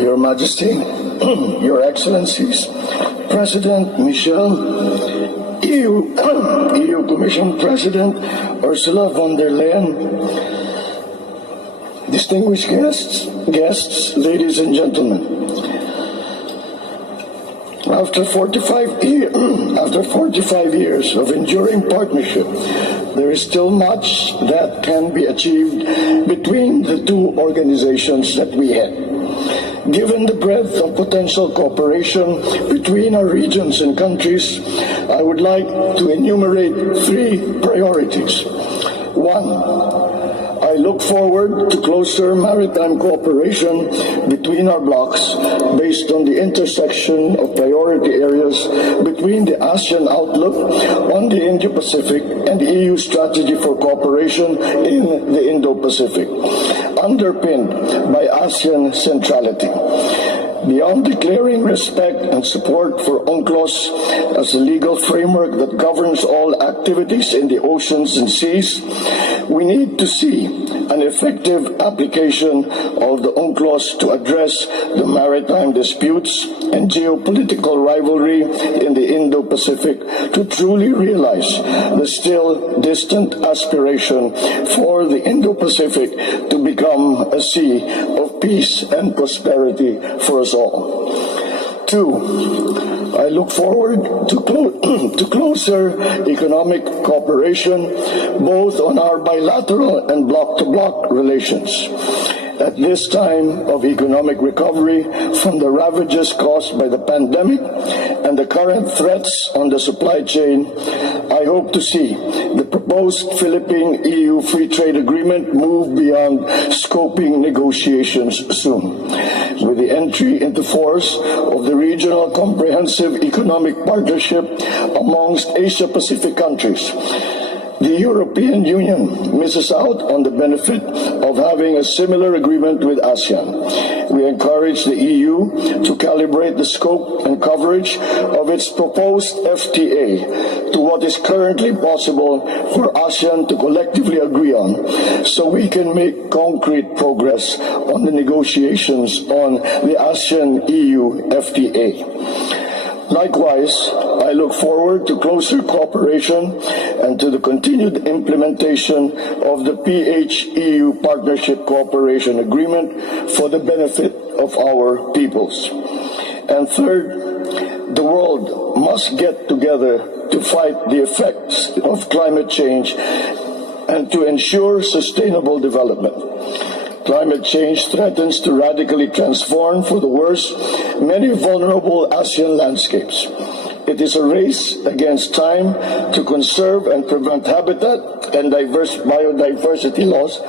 Your Majesty, Your Excellencies, President Michel, EU Commission President Ursula von der Leyen, distinguished guests, ladies and gentlemen. After 45 years of enduring partnership, there is still much that can be achieved between the two organizations that we have. Given the breadth of potential cooperation between our regions and countries, I would like to enumerate 3 priorities. 1. I look forward to closer maritime cooperation between our blocs based on the intersection of priority areas between the ASEAN outlook on the Indo-Pacific and the EU strategy for cooperation in the Indo-Pacific, underpinned by ASEAN centrality. Beyond declaring respect and support for UNCLOS as a legal framework that governs all activities in the oceans and seas, we need to see an effective application of the UNCLOS to address the maritime disputes and geopolitical rivalry in the Indo-Pacific to truly realize the still distant aspiration for the Indo-Pacific to become a sea of peace and prosperity for us all. 2. I look forward to closer economic cooperation, both on our bilateral and bloc-to-bloc relations. At this time of economic recovery from the ravages caused by the pandemic and the current threats on the supply chain, I hope to see the proposed Philippine-EU Free Trade Agreement move beyond scoping negotiations soon. With the entry into force of the Regional Comprehensive Economic Partnership amongst Asia-Pacific countries, the European Union misses out on the benefit of having a similar agreement with ASEAN. We encourage the EU to calibrate the scope and coverage of its proposed FTA to what is currently possible for ASEAN to collectively agree on, so we can make concrete progress on the negotiations on the ASEAN-EU FTA. Likewise, I look forward to closer cooperation and to the continued implementation of the PH-EU Partnership Cooperation Agreement for the benefit of our peoples. And third, the world must get together to fight the effects of climate change and to ensure sustainable development. Climate change threatens to radically transform for the worse many vulnerable ASEAN landscapes. It is a race against time to conserve and prevent habitat and biodiversity loss.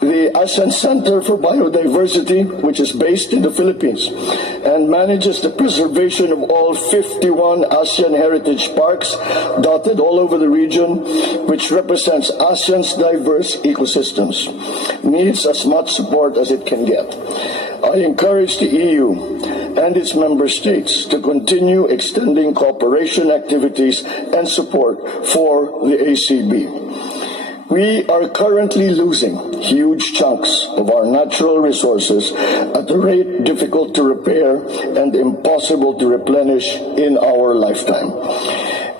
The ASEAN Center for Biodiversity, which is based in the Philippines and manages the preservation of all 51 ASEAN heritage parks dotted all over the region, which represents ASEAN's diverse ecosystems, needs as much support as it can get. I encourage the EU and its member states to continue extending cooperation activities and support for the ACB. We are currently losing huge chunks of our natural resources at a rate difficult to repair and impossible to replenish in our lifetime.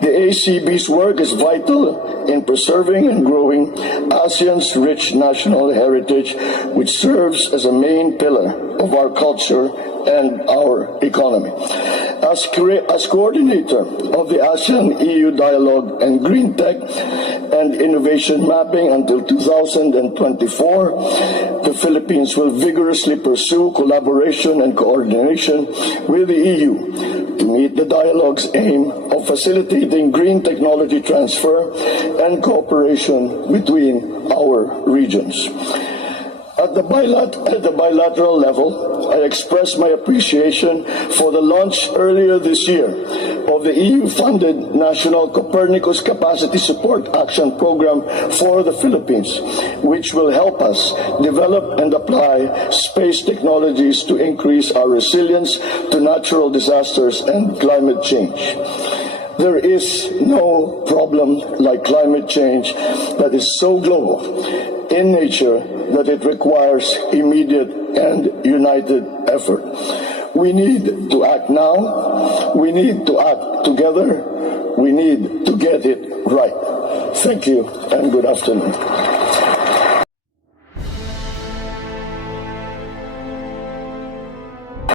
The ACB's work is vital in preserving and growing ASEAN's rich national heritage, which serves as a main pillar of our culture and our economy. As coordinator of the ASEAN-EU Dialogue and Green Tech and Innovation Mapping until 2024, the Philippines will vigorously pursue collaboration and coordination with the EU to meet the dialogue's aim of facilitating green technology transfer and cooperation between our regions. At the bilateral level, I express my appreciation for the launch earlier this year of the EU-funded National Copernicus Capacity Support Action Program for the Philippines, which will help us develop and apply space technologies to increase our resilience to natural disasters and climate change. There is no problem like climate change that is so global in nature that it requires immediate and united effort. We need to act now. We need to act together. We need to get it right. Thank you and good afternoon.